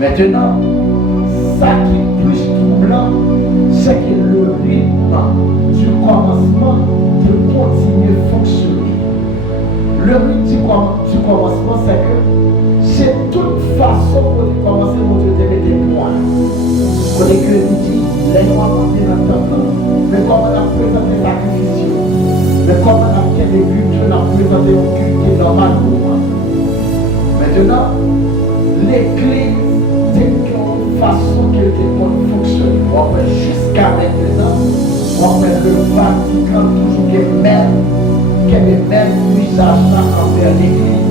Maintenant, ça qui est plus troublant, c'est que le rythme du commencement de continuer à fonctionner. Le rythme du commencement, c'est que c'est toute façon pour commencer pour te mettre des points. Pour les que dit, les noirs montent dans le temple, mais comment on a présenté les sacrifices, mais comment on a fait des cultures, on a présenté un culte qui est normal pour moi. Maintenant, l'église, c'est une façon qu'elle était bonne fonctionner. On fait jusqu'à maintenant, on fait le Vatican toujours qui est le même usage envers l'église.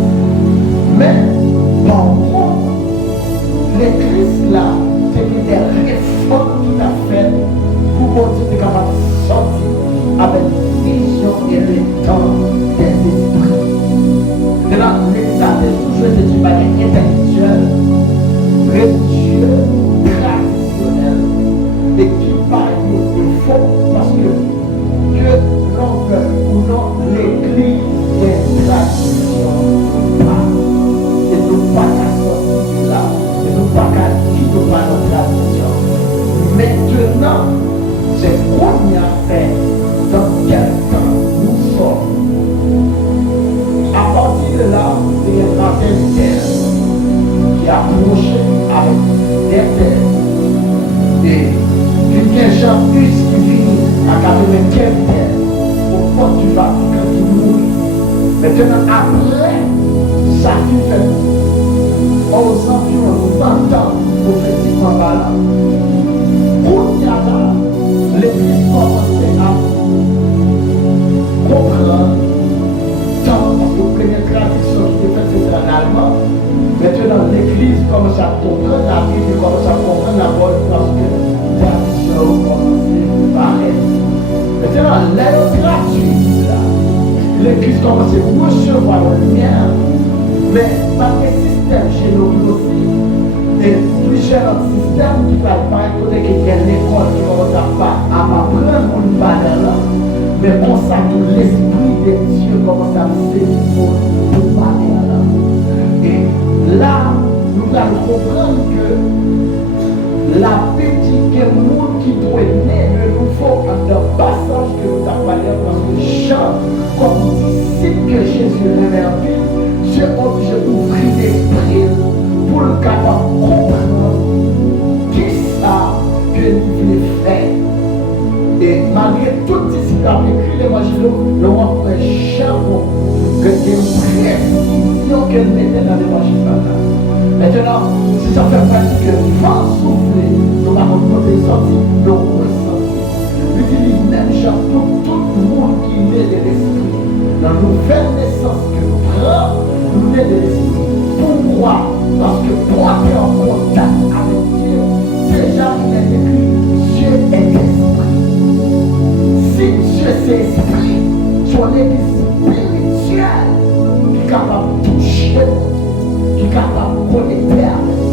Mais, bon, l'église là, c'est des réformes qu'il a faites pour qu'on soit capable de sortir avec vision et le temps des esprits. Maintenant, l'église a toujours été du manière intellectuelle, religieux, traditionnel, et qui parle de faux parce que l'on veut ou non, l'église est tradition et nous pas qu'à sortir là, et nous pas qu'à dire pas notre tradition. Maintenant, c'est qu'on y a fait dans quel temps nous sommes. À partir de là, il y a une antenne terre qui approche avec des terres. Et une Jean plus qui finit à 95 terres au port du Vatican qui mourit. Maintenant, après, ça fait aux environs 100 ans, prophétiquement parlant. Pour y aller, l'église commençait à comprendre. Parce que la première traduction qui était faite, c'était en allemand. Maintenant, l'église commence à comprendre, la Bible commence à comprendre la bonne parce que la tradition commence à paraître. Maintenant, l'air gratuit, l'église commence à recevoir la lumière, mais par des systèmes chez nous aussi. Et plusieurs systèmes qui ne parlent pas, côté qu'il y a l'école qui commence à apprendre pour une valeur, mais on sait que l'esprit de Dieu commence à se saisir pour parler là. Et là, nous allons comprendre que la petite que le monde qui doit naître de nouveau dans le passage que nous avons parlé, parce que Jean, comme disciple que Jésus révèle, Dieu est obligé d'ouvrir l'esprit pour le capable de comprendre qui ça que nous voulons faire. Et malgré tout disciple a écrit l'évangile, le roi frère Jean, que c'est une précision qu'elle mettait dans l'évangile. Maintenant, si ça fait partie que le vent souffle, nous allons côté sortir, nous ressentir. Utilise même Jean pour tout le monde qui naît de l'esprit. La nouvelle naissance que nous prenons, nous naît de l'esprit. Pourquoi? Parce que pour entrer en contact avec Dieu, déjà il est écrit, Dieu est esprit. Si Dieu c'est esprit, son église spirituelle qui est capable de toucher qui est capable de connecter avec nous.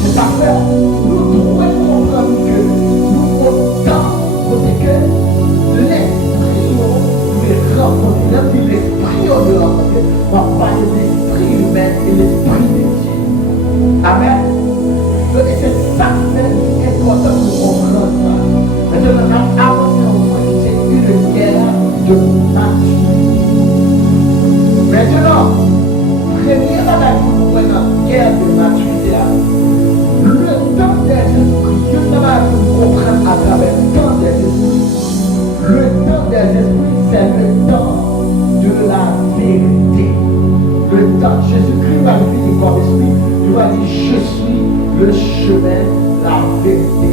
C'est ça fait, nous devons comprendre que nous autant que l'esprit nous rencontre, l'esprit nous rencontre, on va parler de l'esprit humain et l'esprit de Dieu. Amen. Donc c'est ça qui est important de comprendre ça. Maintenant, on a avancé au point que c'est une guerre de maturité. Maintenant, première bataille pour nous prendre la guerre de maturité là. Le temps des esprits, que ça va nous comprendre à travers le temps des esprits. Le temps des esprits, c'est le temps de la vérité. Le temps, Jésus-Christ va venir comme esprit, il va dire, je suis le chemin, la vérité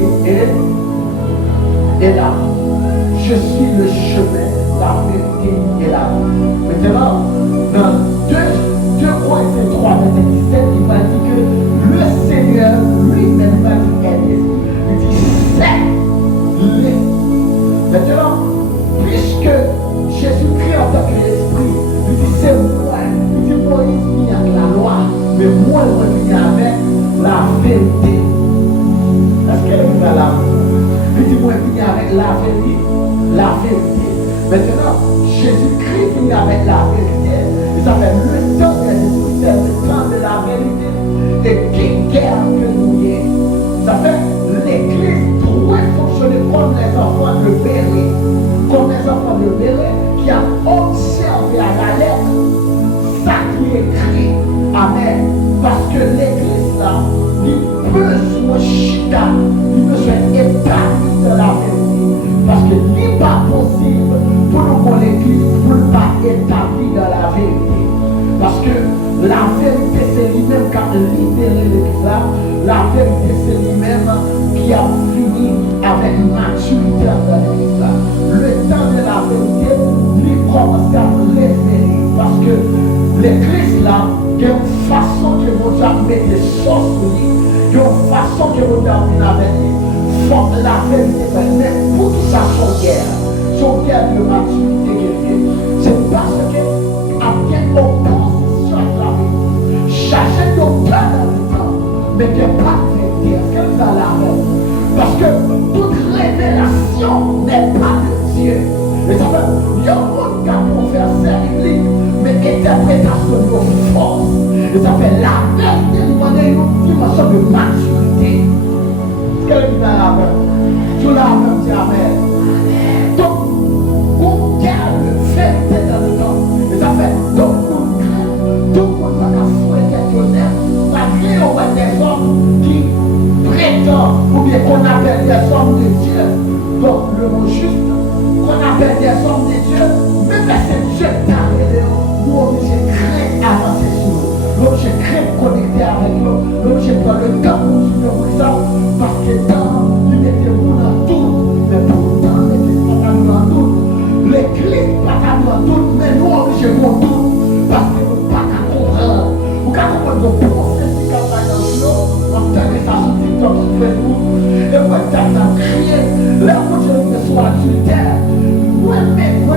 et la vie. Je suis le chemin, la vérité et la vie. Maintenant, dans 2 Corinthiens 3, verset 17, il va dire que le Seigneur lui-même va dire est l'esprit. Il dit c'est l'esprit. Maintenant, puisque Jésus-Christ en tant qu'esprit, il dit c'est moi. Il dit Moïse vient avec la loi, mais moi je viens avec la vérité. Est-ce qu'elle est là? Il dit moi je viens avec la vérité. La vérité. Maintenant, Jésus-Christ vient avec la vérité. Ça fait le temps de l'esprit, c'est le temps de la vérité. Et qui guerre que nous besoin chita, il besoin établi dans la vérité. Parce que n'est pas possible pour nous qu'on l'église pour ne pas établir dans la vérité. Parce que la vérité c'est lui-même qui a libéré l'église là. La vérité c'est lui-même qui a fini avec maturité dans l'église là. Le temps de la vérité, lui commence à révéler. Parce que l'église là, il y a une façon que vous avez mis des choses sur lui. Il y a une façon que vous avez mis avec lui. Faut la vérité, mais pour tout ça, son guerre de maturité qu'il fait, c'est parce que à bien opposition à la vérité, chercher de plein dans le temps, mais qu'il n'y a pas de vérité. Est-ce que vous allez la faire? Parce que toute révélation n'est pas de Dieu. Et ça fait, il y a un monde qui a conversé biblique, mais interprétation de force. Et ça fait la vérité, nous donne une dimension de maturité. Qu'est-ce qui va la faire? Tu l'as fait, tu as fait. Donc, on garde vérité dans le temps. Et ça fait, donc, on craint, tout le monde va souhaiter quelqu'un, malgré on voit des hommes qui prétendent, ou bien qu'on appelle des hommes de Dieu. Donc, le mot juste, qu'on appelle des hommes de Dieu, même c'est Dieu qui a révélé, nous, on dit, j'ai craint avancer sur eux. Donc, j'ai craint connecter avec eux. Donc, j'ai pris le temps pour suivre ça, parce que dans mettez-vous dans tout, mais pourtant, mettez-vous pas dans tout. L'église pas dans tout, mais nous, obligons tout, parce que nous pas qu'à comprendre. Vous qu'à comprendre nos processus comme ça dans l'eau, en tant que ça sur TikTok, sur Facebook, et moi, ça crier, là où je me sois adultère, moi,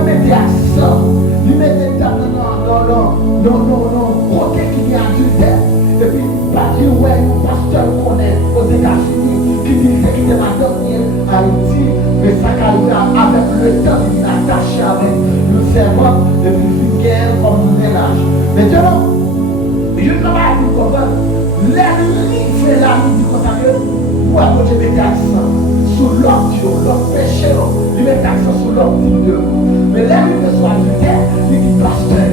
mettez accent, lui mettez non, côté qui est adultère, et puis, pas dire, ouais, pasteur connaît aux États-Unis, qui dit que c'est ma dernière Haïti, mais ça avec le temps, il est attaché avec le serment, et puis il guerre comme un ménage. Maintenant, je ne sais pas si vous comprenez, l'ennemi fait la vie du consacré, moi, quand je mets l'accent sur l'autre péché, je mets l'accent sur l'autre type de mais l'ennemi de soi du terre, il dit pasteur,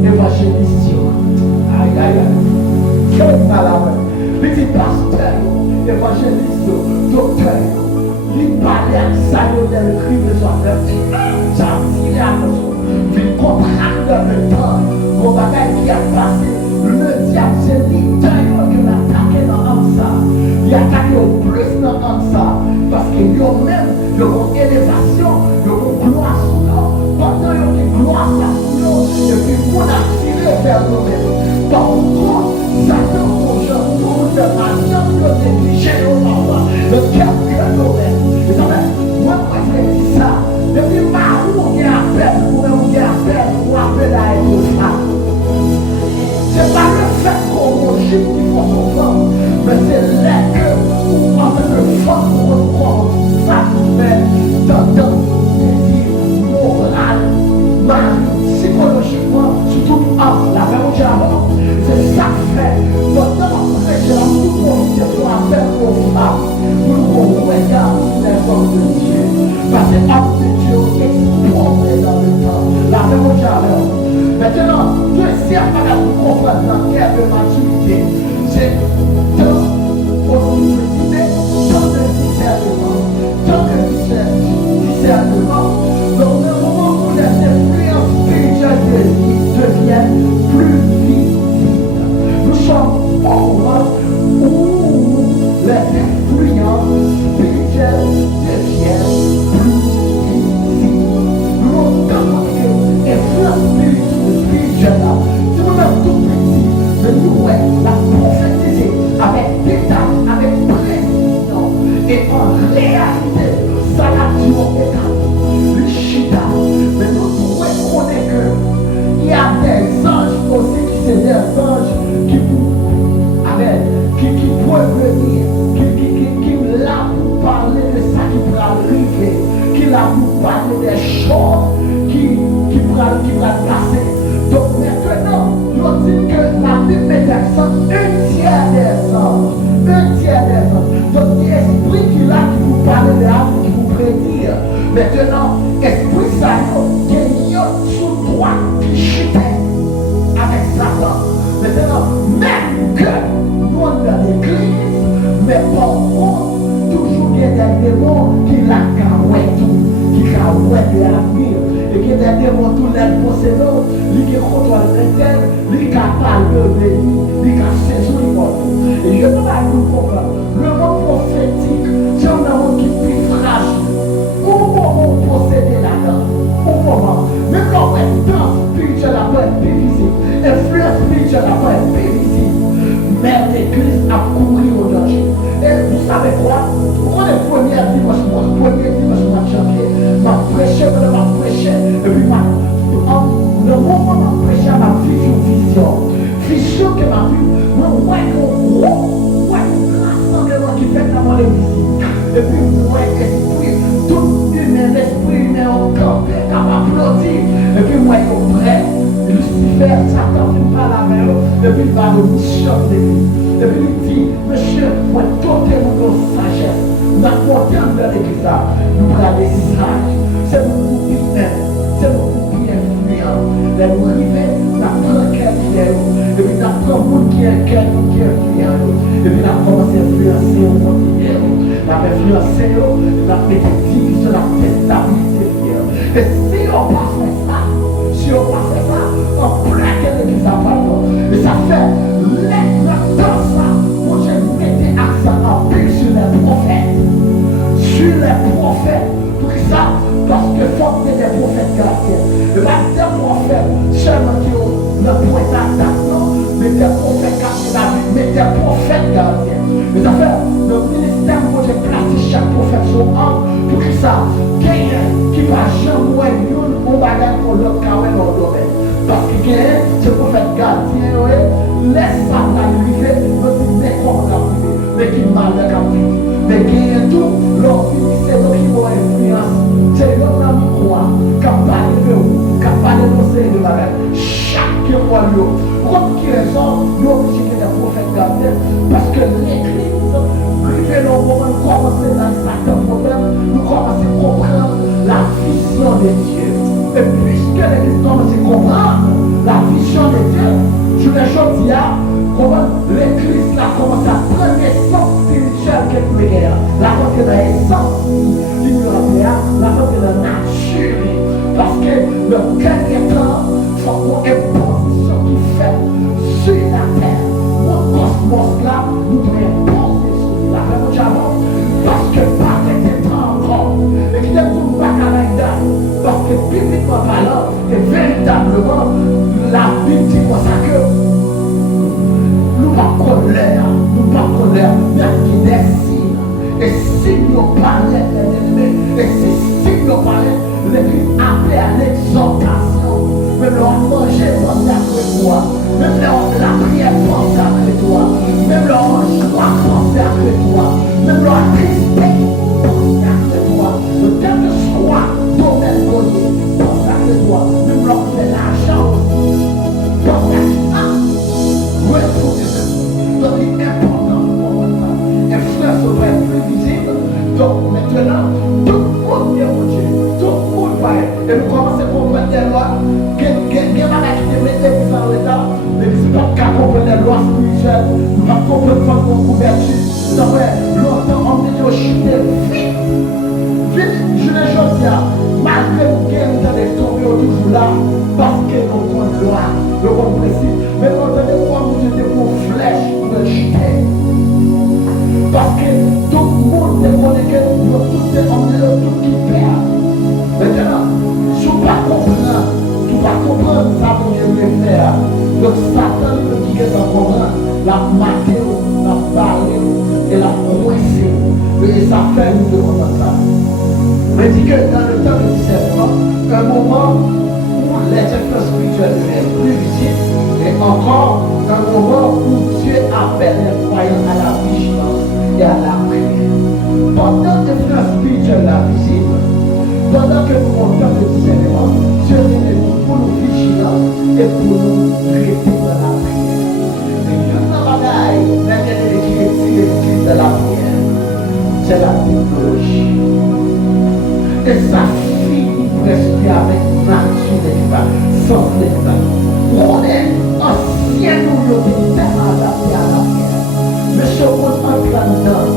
évangéliste, aïe. Quel malade. Il dit pasteur, évangéliste, docteur. Il parlait à ça, il a écrit de soi. Ça a tiré à nous. Il comprend dans le temps, qu'on va qui a passé. Le diable, c'est l'intérieur qui l'a attaqué dans ça. Il a attaqué au plus dans ça. Parce qu'il y a même une élévation, une gloire sur nous. Pendant qu'il y a une gloire sur nous, et puis on a tiré vers nous-mêmes. Par contre, Satan, tout de manière de négliger nos enfants, le cœur que nous-mêmes. Et ça fait, moi, je dis ça. Et puis, on y a appel, on y a appel, on appelle à être femme. C'est pas le fait qu'on gîte qu'il faut son femme, mais c'est là que, en fait, le femme, on prend ça, mais dans désir moral, psychologiquement, surtout la même avant, c'est ça qui fait. Pendant que j'ai la toute profité sur appel aux femmes, pour qu'on regarde sur les hommes de Dieu. Parce que l'homme de Dieu est exposé dans le temps. La même avant. Maintenant, deuxième bagage pour comprendre la guerre de maturité, c'est dans aussi préciser, dans le discernement. Dans le discernement, dans le moment où les influences spirituelles deviennent plus visibles. Nous sommes au moment où les influences spirituelles deviennent plus visibles. Nous avons influence spirituelle. Si vous avez tout petit, mais nous, la prophétiser avec détail, avec précision, et en réalité, ça n'a toujours été le chita. Mais nous pouvons connaître qu'il y a des anges aussi qui sont des anges qui peuvent venir, qui là pour parler de ça qui pourra arriver, qui là pour parler des choses qui pourra passer. Donc maintenant, nous disons que la Bible met l'accent un tiers des anges. Donc l'esprit qui là qui vous parle de l'âme, qui vous prédire. Maintenant, esprit ça, il y a sous droit qui chutait avec Satan. Maintenant, même que nous dans l'église, Mais par contre, toujours il y a des démons qui la cahouettent tout, qui cahouettent l'avenir. Et qui des démons tout les possédants, qui contrôlent l'interne, qui capable de venir, qui saisir le. Et je ne vais pas vous comprendre. Le monde prophétique, c'est un monde qui est plus fragile. Au moment où posséder là-dedans, au moment, même quand on est dans spirituel, après plus visible, influence spirituelle après plus visible, mais l'église a couru au danger. Et vous savez quoi? Pour le premier dimanche mois de janvier, m'a prêché, et puis le moment où m'a prêché, m'a vu une vision. Vision que m'a vu, moi, rassemblement qui fait avant l'église. Et puis, moi, esprit, tout humain, l'esprit humain encore, capable d'applaudir. Et puis, moi, je suis prêt. Lucifer, Satan, il parle à la et puis il va nous chanter. Et puis il dit, monsieur, moi, doter mon sagesse. Nous apportons dans l'église, nous prenons des sages. C'est beaucoup plus même, c'est beaucoup plus influent. Là, nous arrivons, nous apprenons quelqu'un, et puis nous apprenons qui est influent. Et puis nous commençons à influencer au quotidien. Nous influencer, nous avons fait division, nous avons fait stabilité. Et si on passe ça, si on passe ça, on plaque l'église à pardon. Et ça fait dans ça, moi j'ai mis accent en plus sur les prophètes. Sur les prophètes. Pour ça, parce que faut que des prophètes gardiens. Et pas des prophètes seulement qui ont le point d'attaque, non, mais des prophètes gardiens, mais des prophètes gardiens. Mais ça fait le ministère où j'ai placé chaque prophète sur un pour que ça, quelqu'un qui va jamais on va gagner pour le carré dans le domaine. Parce que ce prophète gardien, laisse pas l'arriver, mais comment l'arriver, mais qui mal le capture. Mais qui est tout, c'est nous qui vont influence. C'est nous qui croient, capable de vous, capable de nous de la même. Chaque royaume, comme qui raison, nous obligés des prophètes gardiens, parce que l'église, arrivé dans le moment où nous commençons dans certains problèmes, nous commençons à comprendre la vision de Dieu. Et puisque l'église commence à comprendre la vision de Dieu, je les dis comment l'église commence à prendre l'essence spirituelle qu'elle peut. La porte de l'essence qui nous rappelle, la porte de la nature. Parce que le dernier temps, il faut qu'on ait une position qui fait sur la terre. Notre cosmos là, nous devons poser sur la terre. Parce que pas de temps encore. Et qui est tout pas Canada. Parce que bibliquement parlant, et véritablement, la Bible dit pour ça que nous pas colère, mais qui décide. Et si nous parlons et si nous parlons, l'église appelle à l'exhortation. Même leur manger, penser après toi. Même la prière, penser après toi. Même leur joie, penser après toi. Même leur tristesse, penser après toi. Quel que soit domaine donné, penser après toi. Même leur fait l'argent, penser à ça. Donc il est important pour ça. Influence doit être plus visible. Donc maintenant, tout le monde vient au Dieu. Tout le monde va être. Et nous commençons à comprendre des lois. Quelqu'un va quitter l'église en l'état. L'église n'est pas qu'à comprendre des lois spirituelles. Nous ne comprenons pas nos couvertures. Ça fait longtemps on dit au chuter vite. Vite, je les dis, malgré que nous allons tomber toujours là, parce que nous comprenons la loi, nous comprenons le principe. Mais nous entendons quoi vous êtes pour flèche pour le chuter. Parce que tout le monde est connecté, nous tous est emmenés, tout qui perd. Maintenant, si vous ne comprenez pas ça pour Dieu veut faire. Donc Satan qui est en comprendre, la mater, la parler et la coincer. Et ça fait nous de comprendre ça. Mais dit que dans le temps de 17 ans, un moment où les influences spirituelles deviennent plus visibles, et encore un moment où Dieu appelle les croyants à la vigilance et à la prière. Pendant que l'influence spirituelle est visible, pendant que nous montons le discernement, Dieu est pour nous vigilants et pour nous rester dans la prière. Et une bagaille, l'intérêt qui est de la prière, c'est la technologie. Et ça finit presque avec nature et sans l'état. On est ancien, nous sommes tellement adaptés à la prière. Mais je pense en dedans.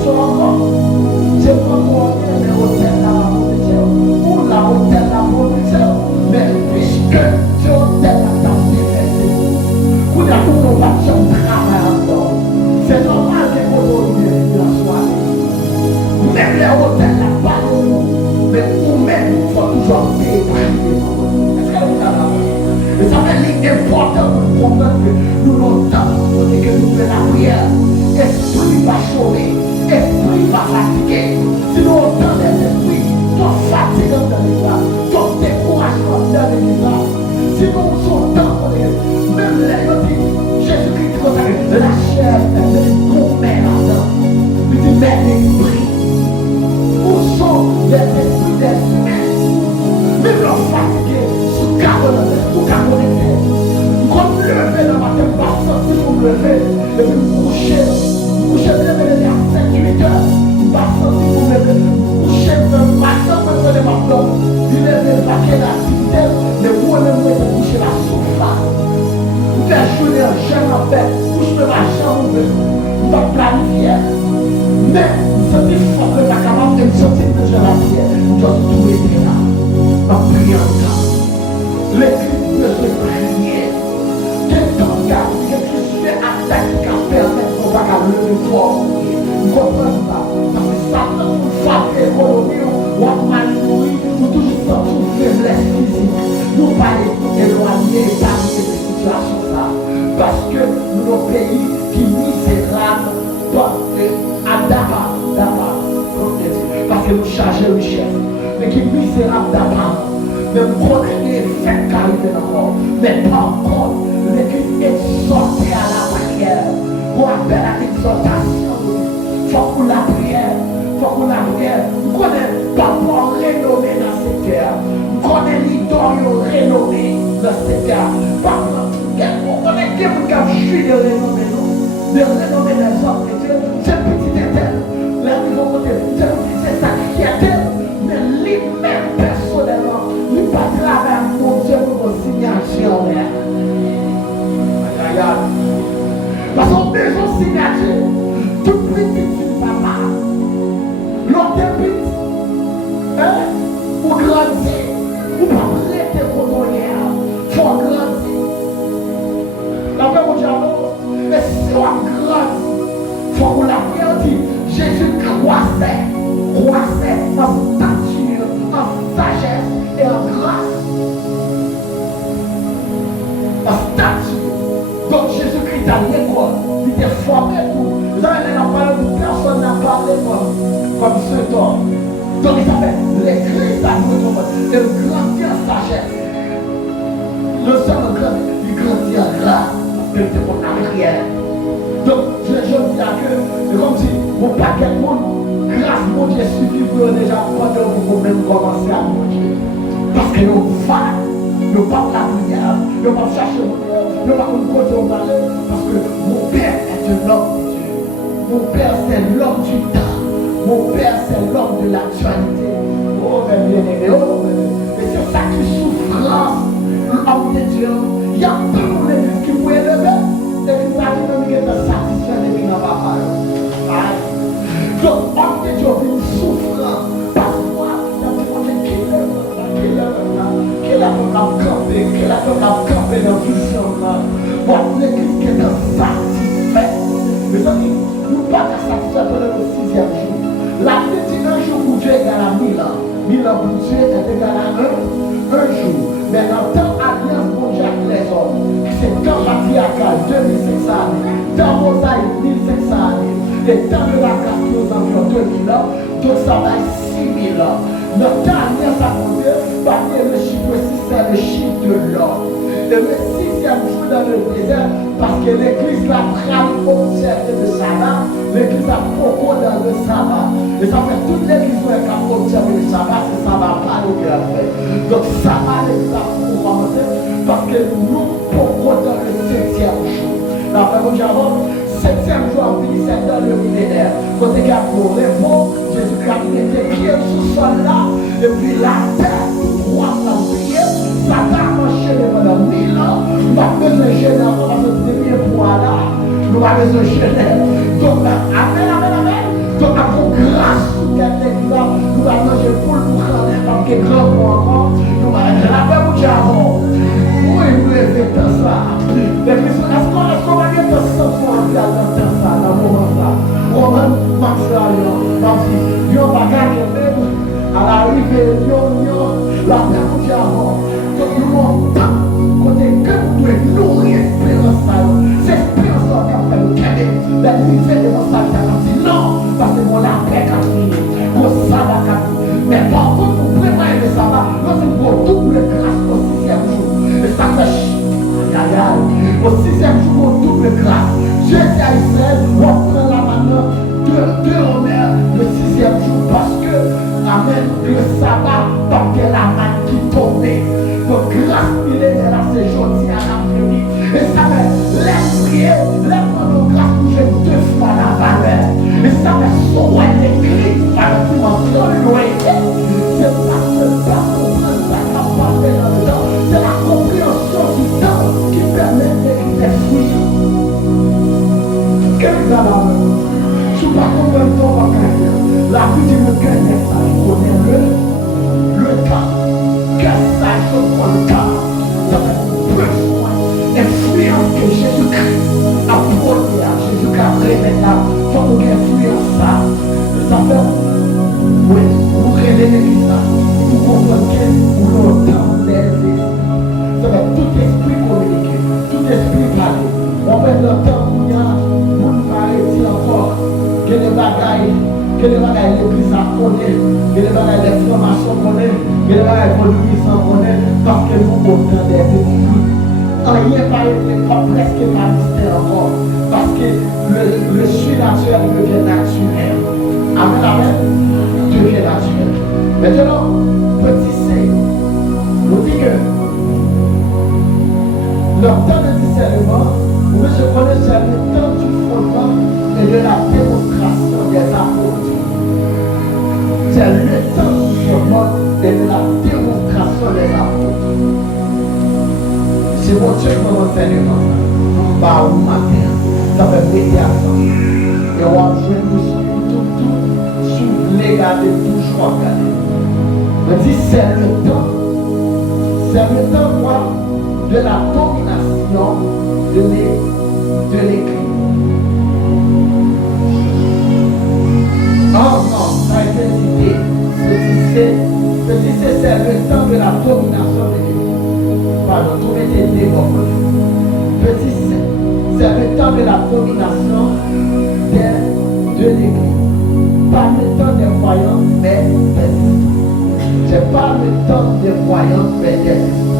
bénédiction encore. C'est pas qu'on est mais hôtel là, ou la hôtel là, mais puisque ce hôtel là t'a délaissé, vous n'avez pas de travail encore. C'est normal que vous ayez la soirée. Même les hôtels là, pas mais vous-même, il faut toujours payer pour est-ce que vous avez? Et ça fait l'important pour comprendre que nous longtemps et que nous faisons la prière. Esprit va chômer, esprit va fatiguer. Si nous entendons les esprits, ton fatigant dans l'église, ton découragement dans l'église, si nous sommes dans l'église, même les gens disent, Jésus-Christ consacré, la chair est qu'on met là-dedans. Il dit, mais l'esprit, où sont les esprits des humains? Même leur fatigué, sous carreau, pour connecter. Comme lever le matin, pas sentir pour lever, et puis coucher lever à 7-8 heures, pas sentir pour lever, coucher le matin, pour le matin, il lever pas quelle activité, mais vous lever de coucher la surface. Vous faites jouer un jeune en fait, couche le machin, vous va planifier. Mais, ce qui faut que la capable de sortir de la prière, vous doit tout aider là, en priant là. L'église ne se prier. Quel temps garde, quelque chose fait attaque qui permet qu'on va lever fort. Vous comprenez ça? Parce que Satan vous frappe l'économie, ou à mal nourrir, ou toujours sortir une faiblesse physique. Nous pas éloigner, épargner de ces situations là. Parce que nous sommes un pays qui est misérable, parce que nous chargeons le chef, mais qui est misérable d'apprendre. Mais vous connaissez les faits qui arrivent encore. Mais pas encore, l'église est sortie à la prière. Pour appel à l'exhortation. Il faut qu'on la prière. Il faut qu'on la prière. Vous connaissez pas pour rénover dans cette terre. Vous connaissez l'idole rénover dans cette terre. Par contre, vous connaissez qui vous avez de rénover nous. De rénover les hommes de Dieu. C'est petit étel. Là, nous vont côté. C'est ça qui est tel. Mais lui-même personnellement, il ne pas travailler mon Dieu pour vos signatures. Parce qu'on a besoin de signature. Tout petit papa. L'autre petit. Pour grandir. Pour ne pas arrêter pour il faut grandir. La paix au diable. Mais si on grandit, il faut qu'on la prière dit Jésus croissait en stature, en sagesse et en grâce. En stature. Donc Jésus-Christ a l'école, il était formé pour. Vous avez parlé où personne n'a parlé comme ce homme. Donc il s'appelle l'église à nous, et grandit en sagesse. Le seul il grandit en grâce, parce que c'est pour la prière. Donc je dis à que, comme si mon paquet de monde, grâce mon Dieu suffit pour déjà pendant que vous même commencer à mon Dieu. Parce que nous faisons, nous pas la prière, nous pas chercher mon Dieu, nous pas nous côté au malheur, parce que mon Père est un homme de Dieu. Mon Père c'est l'homme du temps. Mon Père c'est l'homme de l'actualité. Oh bien aimé, oh mais c'est ça qui souffrance, l'homme de Dieu. Il y a tout le monde qui peut élever. Et qui va être satisfait de la parole. Donc, on est devenu souffrant. Parfois, qu'il a campé dans tout ça. Bon, l'église qui est satisfait. Mes amis, nous ne pas satisfaire pendant le 6e jour. La Bible dit un jour pour Dieu égale à 1000 ans. 1000 ans pour Dieu est égal à un jour. Mais dans temps alliance pour Dieu avec les hommes, c'est dans patriarcal 2500 années, dans Mosaïque 1500 années, et dans le Lacasse aux environ 2000 ans, donc ça va être 6000 ans. Notre temps alliance à compter, parmi le chiffre 6, c'est le chiffre de l'homme. Et le 6e jour dans le désert, parce que l'église l'a travaillé observé le sabbat, l'église a beaucoup dans le sabbat. Et ça fait toute l'église qui a observé le sabbat, c'est sabbat pas le grand fait. Donc sabbat, l'église a commencé, parce que nous, beaucoup dans le 7e jour. La première jour, 7e jour, c'est dans le millénaire. Quand il y a pour répondre, Jésus-Christ était pieds sous ce sol là, et puis la terre, droit sans prier, Satan a enchaîné pendant 1000 ans, nous n'avons pas besoin de gêner, on va se dévier pour là, nous n'avons pas besoin de gêner. Donc, amen. Donc, que grand pour encore, nous la paix pour Dieu. Oui, vous avez fait ça. Est-ce qu'on va dire que ça soit dans ça, dans le moment là? Comment Maxal, il y a un bagage même à l'arrivée, la paix pour Dieu. Donc, nous montons, côté que nous devons nourrir l'espérance. C'est l'espérance qui a fait le cadet. La misère de mon sac a dit non, parce que mon la paix a fini. Mon sabbat a fini. Mais par contre, pour vraiment aimer ça, nous avons double grâce au 6e jour. Et ça fait au 6e jour, on double grâce. Dieu dit à Israël, on prend la maintenant de honneur le 6e jour parce que, amen, le sabbat, parce que la main qui tombait. Donc, grâce, il est là, c'est jeudi à l'après-midi. Et ça fait l'esprit, l'esprit grâce, nous j'ai 2 fois la valeur. Et ça fait son écrit par la dimension de l'ouest. C'est pas que pas comprendre ça n'a pas fait dans le temps. C'est la compréhension du temps qui permet d'écrire des fruits. Quel est la valeur? Je ne sais pas combien de temps on va gagner. La vie du me gagne ça, je connais le temps. Qu'est-ce que ça, je prends le temps. Ça fait plus soin. Influence que Jésus-Christ a produit à Jésus-Christ maintenant. Faut qu'on ait influence ça. Ça fait, oui, vous révélez ça. Vous comprenez que longtemps les esprits. Ça fait tout esprit communiqué, tout esprit parler. On met le temps où il y a, vous ne parlez pas encore. Que les bagailles, l'église a connaît, que les bagailles, les formations connaît, que les bagailles, l'église en connaît, parce que nous autant des esprits. Rien pas été presque pas mystère encore. Parce que le surnaturel devient naturel. Amen, amen. Devient naturel. Maintenant, petit C, nous dit que le temps de discernement, nous je connais c'est le temps du fondement et de la démonstration des apôtres. C'est le temps du fondement et de la démonstration des apôtres. C'est mon Dieu qui m'a enseignement. Bah, au matin, ça fait médiation. Et on va jouer tout, sous l'égarder, toujours regarder. On dit c'est le temps quoi, de la domination de l'Église. Oh non, ça a été cité. C'est le temps de la domination de l'Église. Pardon, tout était développé. Petit C, c'est le temps de la domination de l'Église. Pas le temps des croyants, mais des esprits. C'est pas le temps des croyants, mais des esprits.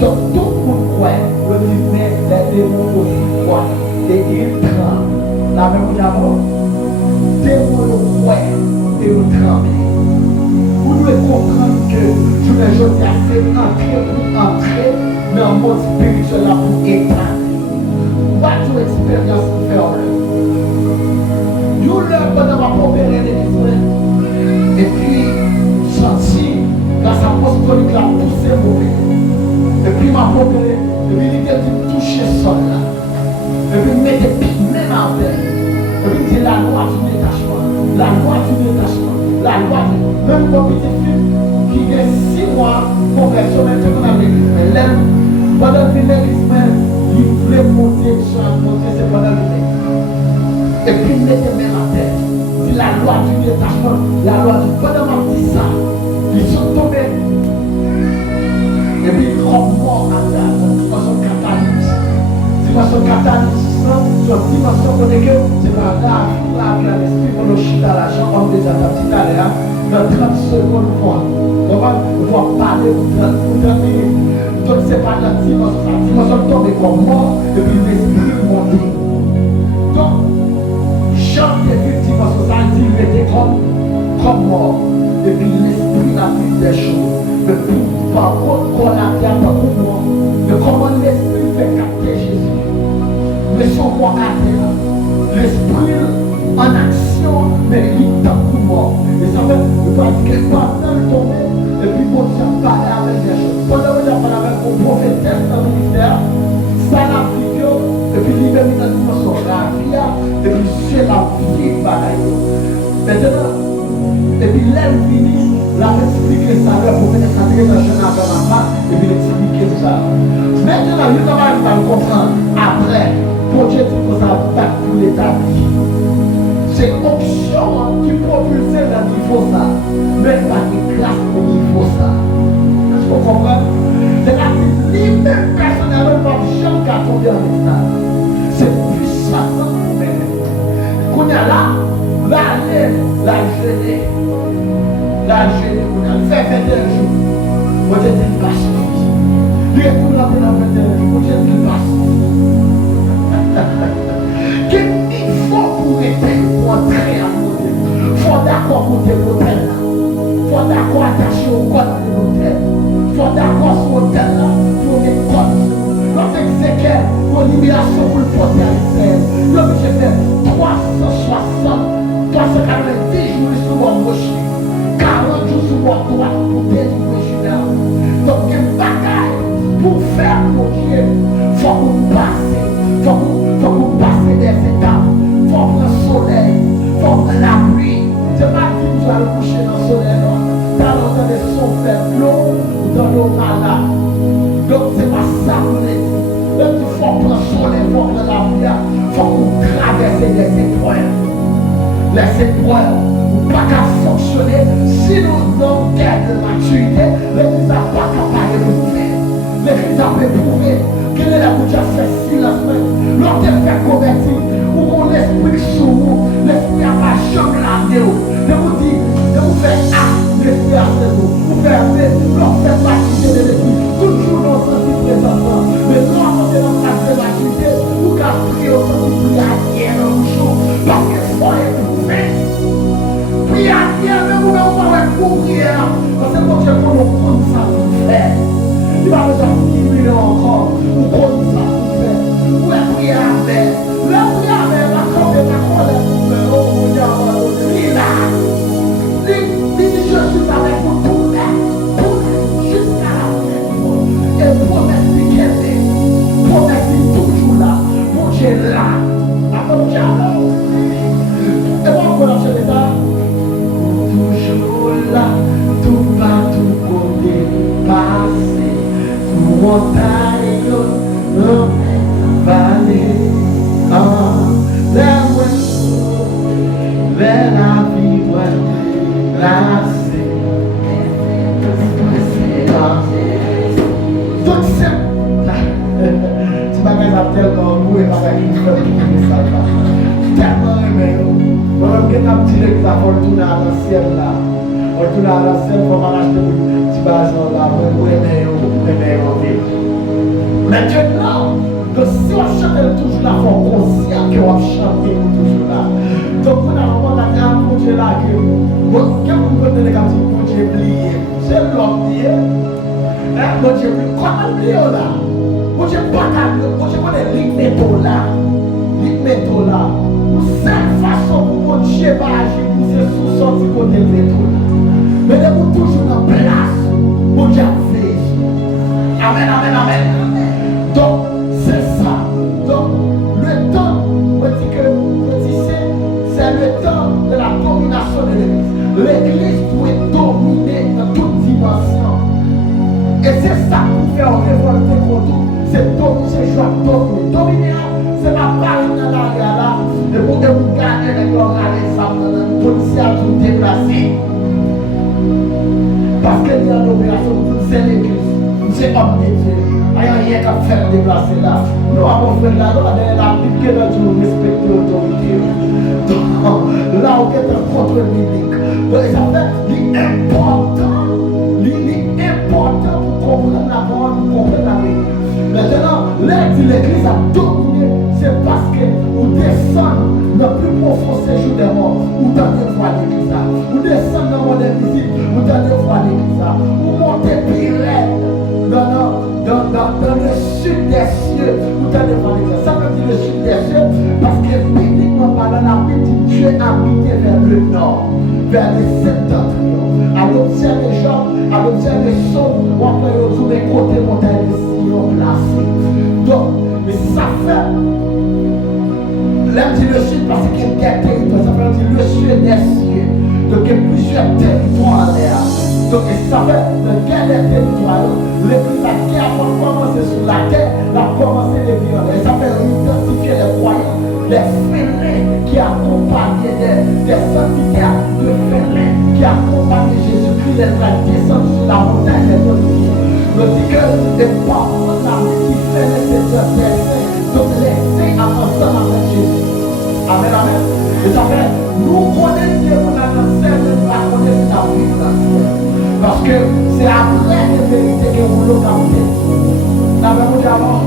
Donc tout le monde croit, le business, les démons aussi croient. Et ils tremblent. La même d'abord, démons le croient et ils tremblent. Vous devez comprendre que je me dis assez entrer dans le monde spirituel là pour éteindre. What your expérience faire là? Nous leur pendant ma première église et puis senti grâce à l'apostolique là pousser mauvais. Et puis ma première, et puis l'idée de toucher sol là. Et puis mettre des pieds même avec. Et puis dire la loi du détachement. La loi du détachement. La loi du même mon petit fils qui a 6 mois pour conversion maintenant dans l'église. Mais là, pendant que l'église même, il voulait monter, c'est pendant l'église. Et puis il mettait même à terre. C'est la loi du détachement. La loi du pendant ma petite ça. Ils sont tombés. Et puis ils sont morts à la dimension catalyse. Dimension catalyse, sur dimension qu'on est que c'est pas là, l'esprit qu'on a chute à la chambre, on déjà dit à l'heure, dans 30 secondes fois. On va parler pour 30 minutes. Donc c'est pas la dimension tombe comme mort, et puis l'esprit monte. Donc, Jean effectivement, ça dit qu'il était comme mort. Et puis l'esprit n'a plus des choses. Mais par contre, qu'on a bien pas pour moi. Mais comment l'esprit fait capter Jésus? Mais son moi à terre. L'esprit en action, mais il t'a pour mort. Et ça fait, il va dire quelque part dans le tomber. Et puis bon Dieu parler avec les choses. Pendant que j'ai parlé avec mon prophétesse dans le ministère, ça l'a pris, et puis il m'a mis dans une dimension la vie, et puis c'est la vie bagaille. Maintenant, et puis l'aile finie, la expliquer ça, pour venir s'intégrer dans le jeune avec maman, et puis expliquer ça. Maintenant, nous allons comprendre après, pour Dieu dit que ça va pour l'état. C'est option qui propulse dans il faut ça, mais pas de grâce pour il faut ça. Est-ce qu'on comprend? C'est la lui-même personnellement, pas de chambre qui a tombé en état. C'est puissant pour même. Qu'on a là, la gêner, on a fait 21 jours. On dit qu'il passe. Il est pour la peine en 21 jours. On dit qu'il passe. Qu'il faut pour être montré à côté. Il faut d'accord pour tes hôtels là. Il faut d'accord attaché au code de l'hôtel. Il faut d'accord sur l'hôtel là pour les codes. Dans Exéchiel, pour libération pour le porter à Israël. Là, j'ai fait 390 jours sur mon rocher. 40 jours sur mon droit pour délivrer Juda. Donc, il y a une bataille pour faire pour Dieu. Il faut qu'on passe. Il faut qu'on passe des étapes. Il faut prendre le soleil. Il faut prendre la pluie. C'est pas dit que tu vas le coucher dans le soleil. Dans l'entend des sons faibles, l'eau ou dans l'eau malade. Donc, c'est pas ça qu'on est dit. Donc, il faut prendre le soleil. Il faut prendre la pluie. Il faut qu'on traverse des épreuves. Les épreuves. Pas qu'à fonctionner si nous n'avons guère de maturité, l'Église n'a pas capable de prouver. L'Église a pu prouver quelle est la bouche à faire silence. L'autre fait convertir, ou mon esprit sous vous, l'esprit a pas jamais l'amené. Je vous dis, je vous fais l'esprit a fait vous. Vous faites l'on fait maturité de l'Église. Toujours dans ce type de présence. Mais quand on est dans la maturité, vous qu'à prier au sens de prier à guerre dans le jour, parce que faut éprouver. Priez à Dieu, mais vous n'avez pas pour prière. Parce que quand Dieu prend ça pour faire, il va vous stimuler encore. Vous prenez ça pour faire. Vous pouvez prier avec. La prière avec la colère pour faire. Oh, mon Dieu, il est là. Il dit, je suis avec vous pour jusqu'à la fin. Et promesse qui est promesse toujours là. Mon Dieu est là. Mon Dieu est là. Et moi, on va chercher ça. Toujours là, tout partout côté passé, tout montagne, vallée, vers la vie, glacée. Donc c'est pas que tellement beau et pas tellement aimé. Quand on a dit que ça va retourner à l'ancienne là, on retourne à l'ancienne pour m'acheter un petit bazar là, pour aimer. Maintenant, donc si on chante toujours là, il faut conscient qu'on va chanter toujours là. Donc on a vraiment la pour Dieu là, que quand vous connaissez comme si pour Dieu oublié, c'est l'homme Dieu. Pour Dieu oublié, comment oublier là? Pour Dieu pas calme, pour Dieu connaît l'igméto là. L'igméto là. Cette façon pour mon Dieu va agir, pour se sous-sortir côté de l'étoile. Mais de vous toujours dans place, mon Dieu fait. Amen, amen, amen. Donc, c'est ça. Donc, le temps, on dit que c'est le temps de la domination de l'Église. L'Église doit dominer dans toute dimension. Et c'est ça pour faire révolter contre tout. C'est dominer, c'est jouer dominer. Dominer, c'est la parole dans l'arrière là. Et pour que vous gardez les gloires à l'examen, le policier a tout déplacé. Parce qu'il y a une opération, c'est l'Église, c'est homme de Dieu. Il n'y a rien qu'à faire déplacer là. Nous avons fait là, nous avons la Bible qui est toujours respecter l'autorité. Donc là, on est un contrôle biblique. Donc ça fait l'important pour comprendre la parole, pour comprendre la vérité. Maintenant, l'Église a dominé, c'est parce que vous descendez dans le plus profond séjour des morts, vous donnez voir l'Église. Vous descendez dans le monde invisible, vous donnez voir l'Église. Vous montez pire dans le sud des cieux, vous donnez voir l'Église. Ça veut dire le sud des cieux, parce que bibliquement parlant, la Bible dit Dieu habitait vers le nord, vers le septentrion. À l'observer Job, à l'observer Somme, on peut retrouver côté montagne de Sion placé. Donc, mais ça fait, l'homme dit le sud parce qu'il y a des territoires, ça veut dire le sud des cieux. Donc il y a plusieurs territoires en l'air. Donc, ça fait le guerre des territoires. L'église a qui a commencé sur la terre, a commencé les violer. Ça fait identifier les croyants, les félins qui accompagnaient des centaines de félins qui accompagnaient Jésus-Christ, les descendre sur la montagne des Oliviers. Je dis que les paroles la vie qui fait les saints, donc les saints ensemble avec Jésus. Amen, amen. Et ça fait, nous connaissons Dieu pour la scène, nous la connaissons la vie dans la ciel. Parce que c'est après les vérités que vous l'avez. N'avez-vous dit avant?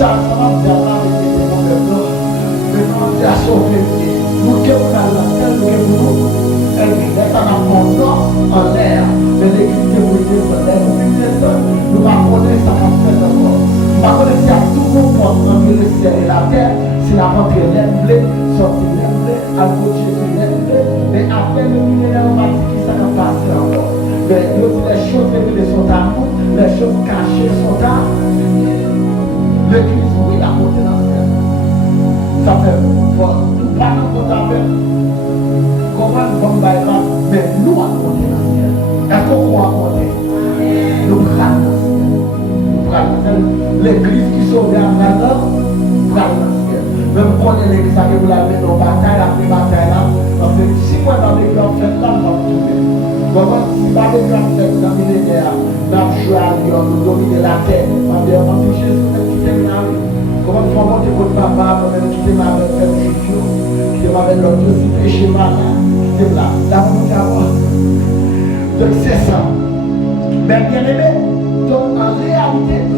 Ça va me dire là, mais comment dire à sauver. Nous qui sommes dans la ciel, nous qui sommes elle laisse un abondance en l'air. Mais l'église qui vous dit, nous ne connaissons ça va faire encore. Nous ne connaissons pas tout le monde entre le ciel et la terre. C'est la rentrée l'emblé, sortie l'emblé, à cause de Jésus l'emblé. Mais après le millénaire, on va dire que ça va passer encore. Mais les choses révélées sont à nous, les choses cachées sont à l'église. Oui, la montée dans le ciel. Ça fait fort. Nous parlons de avec comment nous vamos là, mais nous allons monter dans le ciel. Est-ce qu'on croit monter? Nous prenons dans le ciel. Nous prenons dans le ciel. L'église qui sauve à maintenant, nous prenons dans le ciel. Même quand l'église a que vous la mettez en bataille, la bataille là, parce que si moi dans les grands fêtes là, nous allons trouver. Comment si dans les grands fêtes dans le millénaire, nous avons joué à Lyon, nous dominer la terre, parce que Jésus est quitté la vie. Comment il faut monter votre papa, pour même quitter ma mère, faire du jour, quitter ma mère, l'autre aussi péché mal là, quitter là. Là, vous pouvez avoir. Donc c'est ça. Mais bien aimé, donc en réalité,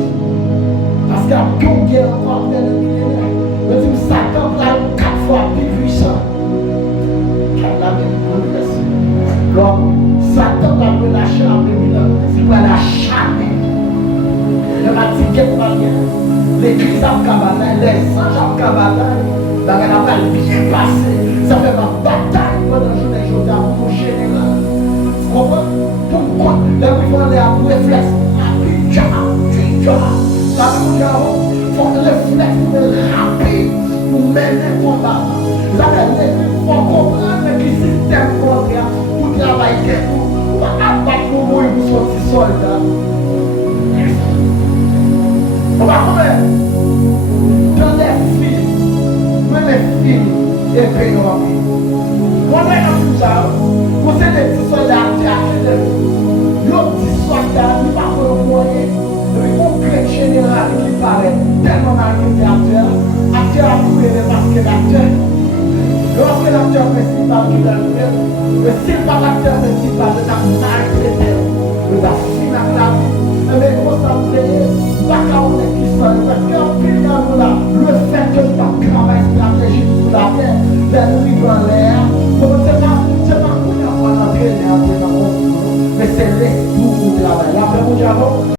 parce qu'il y a une guerre encore dans le millénaire, je dis Satan prend 4 fois plus puissant. Qu'elle l'a même bouleversé. Donc, Satan va me lâcher en 2000 ans. Il va la chamer. Il va dire qu'elle va bien. L'église a bataille, les anges a bataille. La guerre va bien passer. Ça fait ma bataille pendant le jour des jours à mon général. Vous comprenez? Pourquoi les vivants les abouts réflexes? Ça veut dire qu'il faut réflexe rapide pour mener le combat. Ça veut dire qu'il faut comprendre que le système contraire pour travailler pour abattre le mot et pour sortir soldat. On va faire dans les films, même les films, et puis on va faire. On est dans tout ça, vous êtes des petits soldats qui ont les petits soldats qui ne sont pas moyen. Un grand général qui paraît tellement marqué acteur a trouvé les masques d'acteur. Lorsque l'acteur principal qui l'a fait, le s'il pas l'acteur principal, il a maltraité, il a fini la vie. Mais il faut s'appeler, pas qu'à on est qui s'en est, parce qu'en plus là, le fait que nous avons travaillé stratégique sur la terre, les rives en l'air, c'est pas qu'on a entraîné, mais c'est l'esprit qui travaille. Après, mon diable,